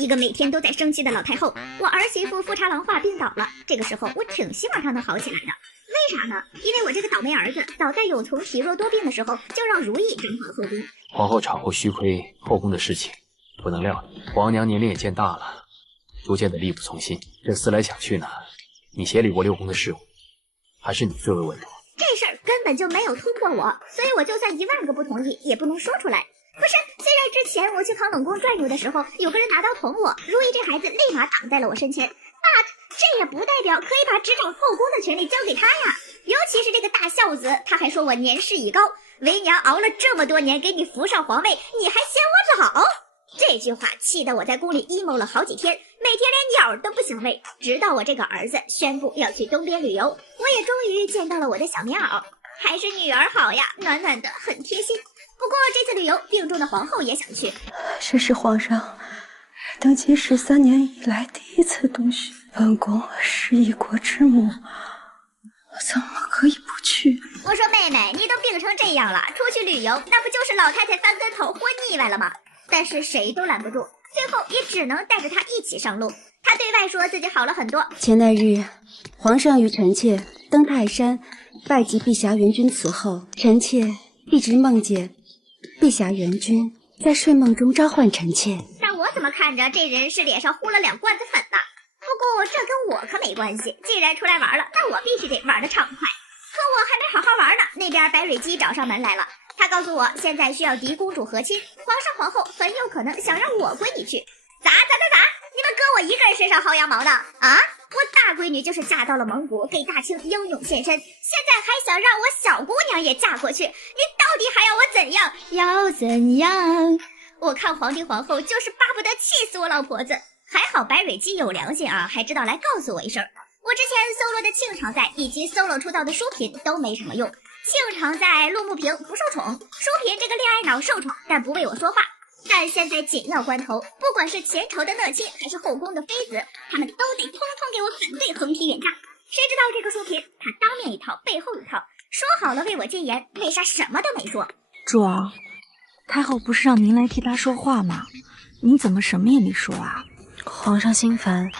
一个每天都在生气的老太后。我儿媳妇富察郎化病倒了，这个时候我挺希望她能好起来的。为啥呢？因为我这个倒霉儿子早在有从体弱多病的时候就让如意掌管后宫。皇后产后虚亏，后宫的事情不能料理。皇娘年龄也渐大了，逐渐的力不从心。这思来想去呢，你协理过六宫的事务，还是你最为稳妥。这事儿根本就没有突破我，所以我就算10000个不同意也不能说出来。不是，虽然之前我去康冷宫转悠的时候，有个人拿刀捅我，如意这孩子立马挡在了我身前。But 这也不代表可以把执掌后宫的权利交给他呀。尤其是这个大孝子，他还说我年事已高，为娘熬了这么多年给你扶上皇位，你还嫌我老？这句话气得我在宫里 emo 了好几天，每天连鸟都不想喂。直到我这个儿子宣布要去东边旅游，我也终于见到了我的小棉袄。还是女儿好呀，暖暖的，很贴心。不过这次旅游，病重的皇后也想去。这是皇上登基13年以来第一次东巡，本宫是一国之母，怎么可以不去？我说妹妹，你都病成这样了，出去旅游那不就是老太太翻跟头活腻歪了吗？但是谁都拦不住，最后也只能带着她一起上路。她对外说自己好了很多。前那日，皇上与臣妾登泰山拜祭碧霞元君祠后，臣妾一直梦见碧霞元君在睡梦中召唤臣妾。但我怎么看着这人是脸上糊了2罐子粉呢？不过这跟我可没关系，既然出来玩了，那我必须得玩得畅快。可我还没好好玩呢，那边白蕊姬找上门来了。他告诉我，现在需要嫡公主和亲，皇上皇后很有可能想让我闺女去。咋？你们搁我一个人身上薅羊毛呢？啊！我大闺女就是嫁到了蒙古，给大清英勇献身，现在还想让我小姑娘也嫁过去，你到底还要我怎样？要怎样？我看皇帝皇后就是巴不得气死我老婆子。还好白蕊姬有良心啊，还知道来告诉我一声。我之前搜罗的庆常在以及搜罗出道的淑嫔都没什么用。庆常在陆慕平不受宠，淑嫔这个恋爱脑受宠，但不为我说话。但现在紧要关头，不管是前朝的讷亲还是后宫的妃子，他们都得通通给我反对横批远嫁。谁知道这个淑嫔，她当面一套背后一套，说好了为我进言，为啥什么都没说？主儿，太后不是让您来替她说话吗？您怎么什么也没说啊？皇上心烦，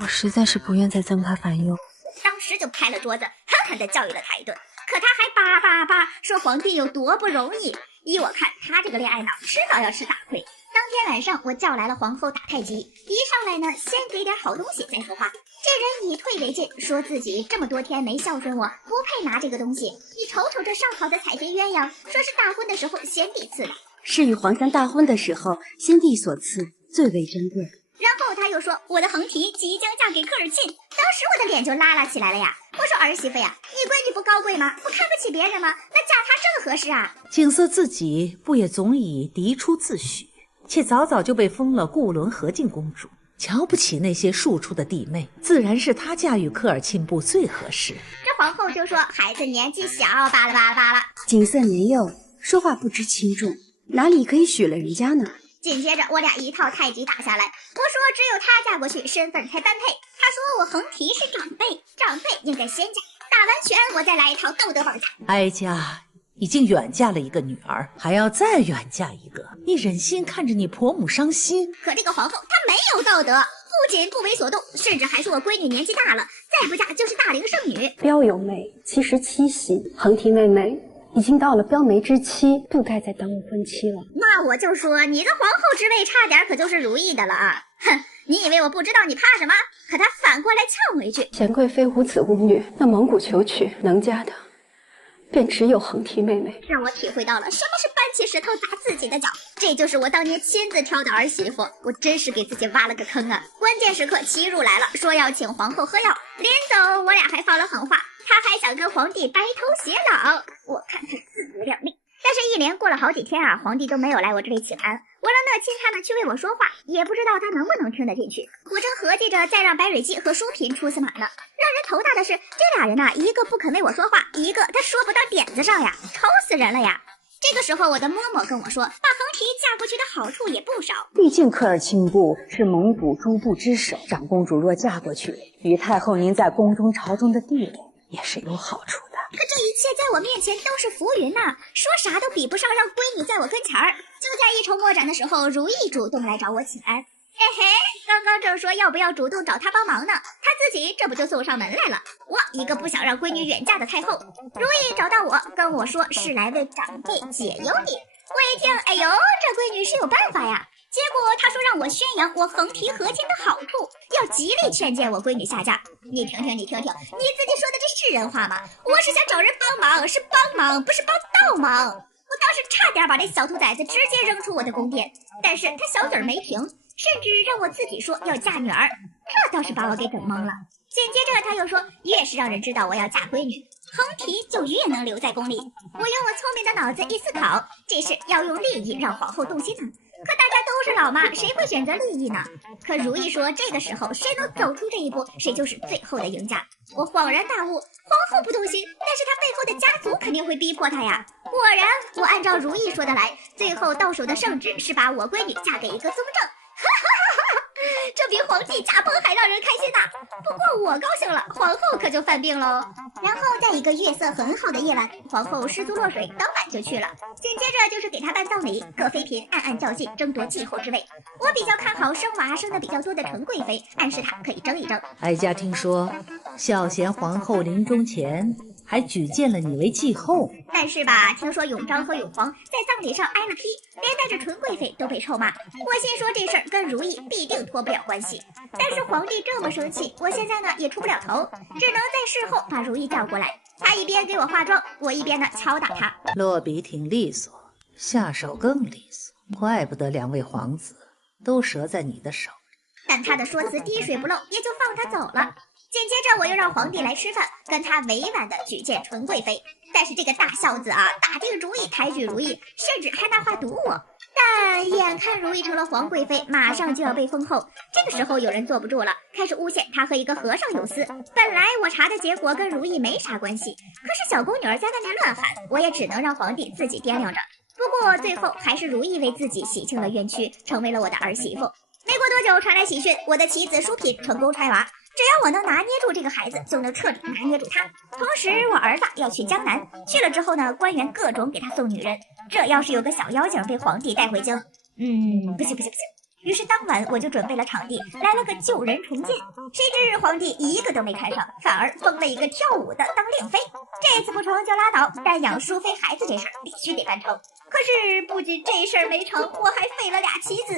我实在是不愿再增她烦忧。当时就拍了桌子，狠狠地教育了他一顿。可他还叭说皇帝有多不容易。依我看，他这个恋爱脑迟早要吃大亏。当天晚上，我叫来了皇后打太极，一上来呢，先给点好东西再说话。这人以退为进，说自己这么多天没孝顺我，不配拿这个东西。你瞅瞅这上好的彩飞鸳鸯，说是大婚的时候先帝赐的，是与皇上大婚的时候先帝所赐，最为珍贵。然后他又说我的横提即将嫁给科尔沁，当时我的脸就拉起来了呀。我说儿媳妇呀，你闺女不高贵吗？不看不起别人吗？那嫁她正合适啊。景色自己不也总以嫡出自诩，且早早就被封了固伦和敬公主，瞧不起那些庶出的弟妹，自然是她嫁与科尔沁部最合适。这皇后就说孩子年纪小，巴拉。景色年幼，说话不知轻重，哪里可以许了人家呢？紧接着我俩一套太极打下来，我说只有她嫁过去身份才般配，她说我横提是长辈，长辈应该先嫁，打完拳我再来一套道德绑架。哀家已经远嫁了一个女儿，还要再远嫁一个，你忍心看着你婆母伤心？可这个皇后她没有道德，不仅不为所动，甚至还说我闺女年纪大了，再不嫁就是大龄剩女。标有妹77喜，横提妹妹已经到了标媒之期，不该再耽误婚期了。那我就说你的皇后之位差点可就是如意的了啊！哼，你以为我不知道你怕什么？可他反过来呛回去。贤贵妃无子无女，那蒙古求娶能嫁的便只有横提妹妹，让我体会到了什么是搬起石头砸自己的脚。这就是我当年亲自挑的儿媳妇，我真是给自己挖了个坑啊！关键时刻齐入来了，说要请皇后喝药，临走我俩还放了狠话，他还想跟皇帝白头偕老，我看他自不量力。但是一连过了好几天啊，皇帝都没有来我这里请安。我让讷亲他们去为我说话，也不知道他能不能听得进去。我正合计着再让白蕊姬和淑嫔出司马呢，让人头大的是这俩人呐，一个不肯为我说话，一个他说不到点子上呀，愁死人了呀。这个时候我的嬷嬷跟我说，把横提嫁过去的好处也不少，毕竟科尔沁部是蒙古诸部之首，长公主若嫁过去，与太后您在宫中朝中的地位也是有好处的。可这一切在我面前都是浮云呐，说啥都比不上让闺女在我跟前儿。就在一筹莫展的时候，如意主动来找我请安。嘿，刚刚正说要不要主动找他帮忙呢，他自己这不就送上门来了。我一个不想让闺女远嫁的太后，如意找到我跟我说是来为长辈解忧的。我一听，哎呦，这闺女是有办法呀。结果他说让我宣扬我横提合金的好处，要极力劝谏我闺女下嫁。你听听，你自己说的这是人话吗？我是想找人帮忙，是帮忙，不是帮倒忙。我当时差点把这小兔崽子直接扔出我的宫殿，但是他小嘴没停，甚至让我自己说要嫁女儿，这倒是把我给整懵了。紧接着他又说，越是让人知道我要嫁闺女，横提就越能留在宫里。我用我聪明的脑子一思考，这是要用利益让皇后动心呢。可大家都是老妈，谁会选择利益呢？可如意说，这个时候谁能走出这一步，谁就是最后的赢家。我恍然大悟，皇后不动心，但是她背后的家族肯定会逼迫她呀。果然，我按照如意说的来，最后到手的圣旨是把我闺女嫁给一个宗正。这比皇帝驾崩还让人开心呐！不过我高兴了，皇后可就犯病喽。然后在一个月色很好的夜晚，皇后失足落水，当晚就去了。紧接着就是给她办葬礼，各妃嫔暗暗较劲，争夺继后之位。我比较看好生娃生的比较多的陈贵妃，暗示她可以争一争。哀家听说，孝贤皇后临终前还举荐了你为继后。但是吧，听说永璋和永璜在葬礼上挨了批，连带着纯贵妃都被臭骂。我心说这事儿跟如意必定脱不了关系。但是皇帝这么生气，我现在呢也出不了头，只能在事后把如意叫过来。他一边给我化妆，我一边呢敲打他。落笔挺利索，下手更利索，怪不得两位皇子都折在你的手。但他的说辞滴水不漏，也就放他走了。紧接着我又让皇帝来吃饭，跟他委婉的举荐纯贵妃。但是这个大孝子啊，打定主意抬举如意，甚至还拿话堵我。但眼看如意成了皇贵妃，马上就要被封后，这个时候有人坐不住了，开始诬陷他和一个和尚有私。本来我查的结果跟如意没啥关系，可是小宫女儿在外面乱喊，我也只能让皇帝自己掂量着。不过最后还是如意为自己洗清了冤屈，成为了我的儿媳妇。没过多久传来喜讯，我的妻子淑嫔成功揣娃。只要我能拿捏住这个孩子，就能彻底拿捏住他。同时我儿子要去江南，去了之后呢，官员各种给他送女人，这要是有个小妖精被皇帝带回京，不行。于是当晚我就准备了场地，来了个救人重进。谁知皇帝一个都没看上，反而封了一个跳舞的当令妃。这次不成就拉倒，但养淑妃孩子这事儿必须得办成。可是不仅这事儿没成，我还废了俩棋子。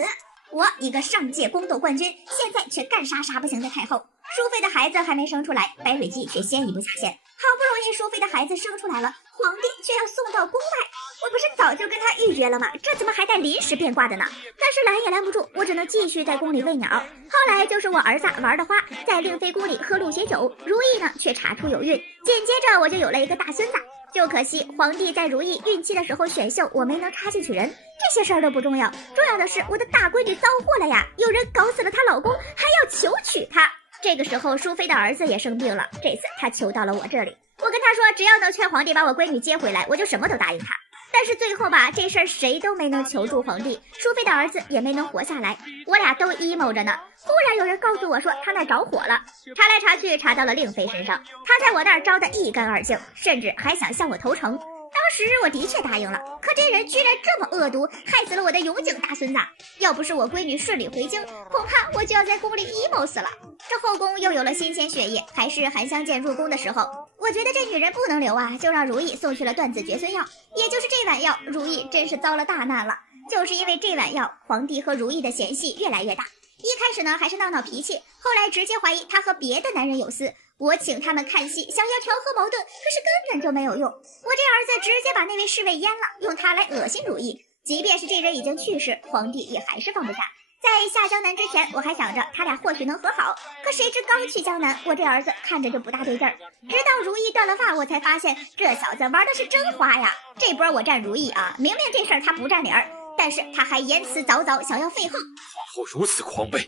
我一个上届宫斗冠军，现在却干啥啥不行的太后。淑妃的孩子还没生出来，白蕊姬却先一步下线。好不容易淑妃的孩子生出来了，皇帝却要送到宫外。我不是早就跟他预约了吗？这怎么还带临时变卦的呢？但是拦也拦不住，我只能继续在宫里喂鸟。后来就是我儿子玩的花，在令妃宫里喝鹿血酒，如意呢却查出有孕。紧接着我就有了一个大孙子。就可惜皇帝在如意孕期的时候选秀，我没能插进去人。这些事儿都不重要，重要的是我的大闺女遭祸了呀！有人搞死了她老公，还要求娶她。这个时候淑妃的儿子也生病了，这次他求到了我这里。我跟他说，只要能劝皇帝把我闺女接回来，我就什么都答应他。但是最后吧，这事儿谁都没能求助皇帝，淑妃的儿子也没能活下来，我俩都 emo 着呢。忽然有人告诉我说他那着火了，查来查去查到了令妃身上，他在我那儿招得一干二净，甚至还想向我投诚。当时我的确答应了，可这人居然这么恶毒，害死了我的永井大孙子。要不是我闺女顺利回京，恐怕我就要在宫里 emo 死了。这后宫又有了新鲜血液，还是韩香见入宫的时候，我觉得这女人不能留啊，就让如意送去了断子绝孙药。也就是这碗药，如意真是遭了大难了。就是因为这碗药，皇帝和如意的嫌隙越来越大。一开始呢还是闹闹脾气，后来直接怀疑他和别的男人有私。我请他们看戏，想要调和矛盾，可是根本就没有用。我这儿子直接把那位侍卫阉了，用他来恶心如意。即便是这人已经去世，皇帝也还是放不下。在下江南之前，我还想着他俩或许能和好，可谁知刚去江南，我这儿子看着就不大对劲儿。直到如意断了发，我才发现这小子玩的是真花呀。这波我站如意啊，明明这事儿他不占理儿，但是他还言辞凿凿，想要废后。皇后如此狂悖，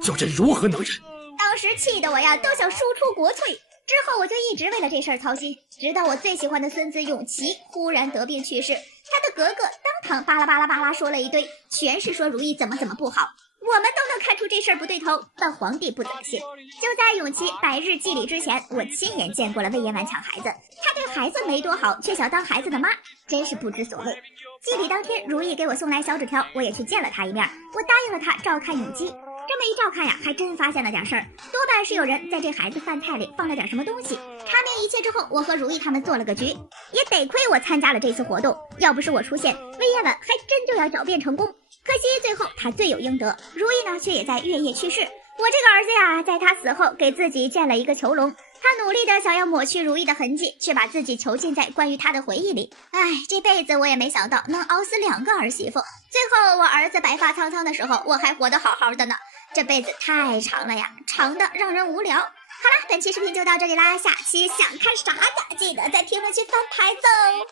叫朕如何能忍？当时气得我呀都想输出国粹。之后我就一直为了这事儿操心，直到我最喜欢的孙子永琪忽然得病去世，他的格格当堂巴拉巴拉巴拉说了一堆，全是说如意怎么不好。我们都能看出这事儿不对头，但皇帝不怎么信。就在永琪百日祭礼之前，我亲眼见过了魏延婉抢孩子，他对孩子没多好，却想当孩子的妈，真是不知所谓。祭礼当天，如意给我送来小纸条，我也去见了他一面。我答应了他照看永基。这么一照看呀，还真发现了点事儿，多半是有人在这孩子饭菜里放了点什么东西。查明一切之后，我和如意他们做了个局，也得亏我参加了这次活动，要不是我出现，魏延婉还真就要狡辩成功。可惜最后他罪有应得，如意呢却也在月夜去世。我这个儿子呀，在他死后给自己建了一个囚笼，他努力的想要抹去如意的痕迹，却把自己囚禁在关于他的回忆里。哎，这辈子我也没想到能熬死2个儿媳妇。最后我儿子白发苍苍的时候，我还活得好好的呢。这辈子太长了呀，长的让人无聊。好了，本期视频就到这里啦，下期想看啥的记得在评论区翻牌子哦。